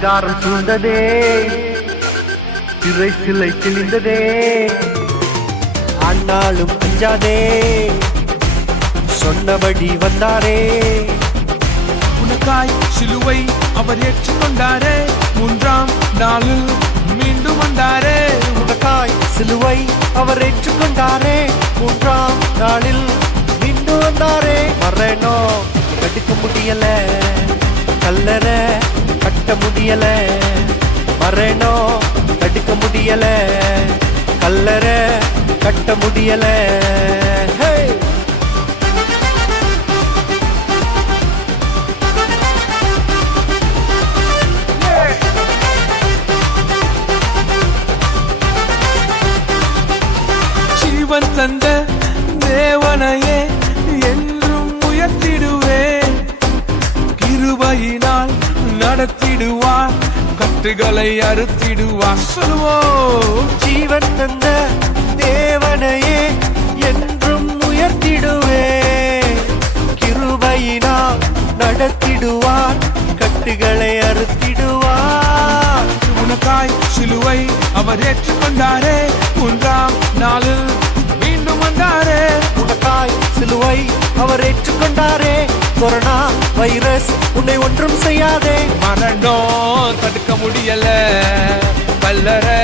அந்தகாரம் சூழ்ந்ததே, திரை சிலை கிழிந்ததே. ஆனாலும் அஞ்சாதே, சொன்னபடி வந்தாரே. உனக்காய் சிலுவை அவர் ஏற்றுக்கொண்டாரே, மூன்றாம் நாளில் மீண்டும் வந்தாரே. உனக்காய் சிலுவை அவர் ஏற்றுக்கொண்டாரே, மூன்றாம் நாளில் மீண்டும் வந்தாரே. மரணம் தடுக்க முடியல, கல்லறை கட்ட முடியல. மரணம் தடுக்க முடியல, கல்லறை கட்ட முடியல. ஜீவன் தந்த தேவனையே என்றும் உயர்த்திடுவேன், கிருபையினால் நடத்திடுவார், கட்டுகளை அறுத்திடுவார். சொல்லுவோம், ஜீவன் தந்த தேவனையே என்றும் உயர்த்திடுவேன், கிருபையினால் நடத்திடுவார், கட்டுகளை அறுத்திடுவார். உனக்காய் சிலுவை அவர் ஏற்றுக்கொண்டாரே, மூன்றாம் நாளில் மீண்டும் வந்தாரே. உனக்காய் சிலுவை அவர் ஏற்றுக்கொண்டாரே, கொரோனா வைரஸ் உன்னை ஒன்றும் செய்யாதே. மரணம் தடுக்க முடியல, கல்லறை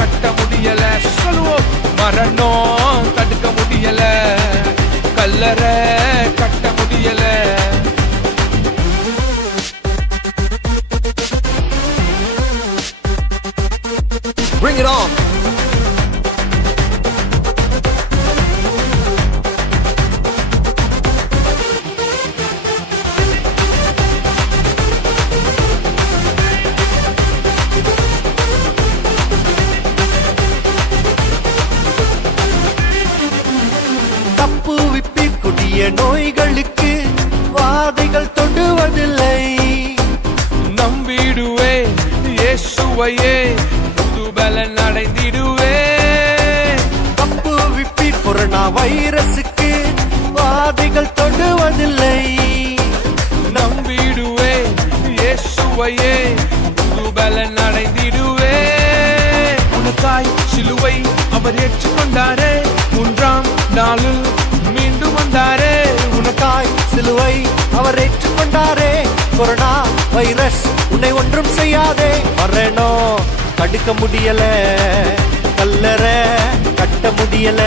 கட்ட முடியல. சொல்லுவோம், மரணம் தடுக்க முடியல, கல்லறை கட்ட முடியல. Bring it on. தப்பு விப்பி கொடிய நோய்களுக்கு வாதைகள் தொடுவதில்லை. நம்பிடுவே இயேசுவையே, புது பலன் அடைந்திடுவே. தப்பு விப்பி கொரோனா வைரசுக்கு வாதைகள் தொடுவதில்லை. நம்பிடுவே இயேசுவையே, புது பலன் அடைந்திடுவே. உனக்காய் சிலுவை அவர் ஏற்றுக்கொண்டாரே, மூன்றாம் நாளில் மீண்டும் வந்தாரே. உனக்காய் சிலுவை அவர் ஏற்றுக்கொண்டாரே, கொரோனா வைரஸ் உன்னை ஒன்றும் செய்யாதே. மரணம் தடுக்க முடியல, கல்லறை கட்ட முடியல.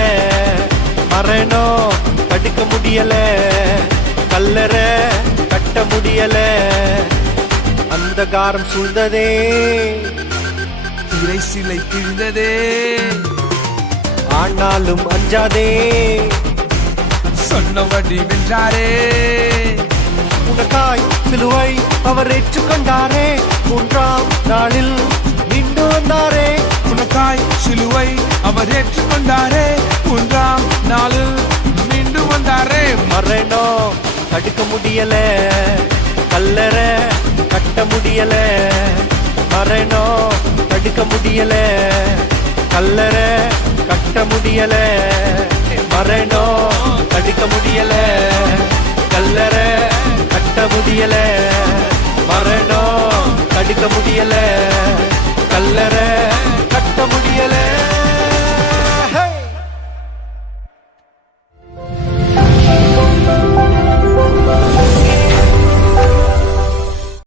மரணம் தடுக்க முடியல, கல்லறை கட்ட முடியல. அந்தகாரம் சூழ்ந்ததே, திரை சிலை கிழிந்ததே. ஆனாலும் அஞ்சாதே, சொன்னபடி வென்றாரே. உனக்காய் சிலுவை அவர் ஏற்றுக்கொண்டாரே, மூன்றாம் நாளில் மீண்டும் வந்தாரே. உனக்காய் சிலுவை அவர் ஏற்றுக்கொண்டாரே, மூன்றாம் நாளில் மீண்டும் வந்தாரே. மரணம் தடுக்க முடியல, கல்லறை கட்ட முடியல. மரணம் தடுக்க முடியல, கல்லறை கட்ட முடியல. மரணம் தடுக்க முடியல, கல்லறை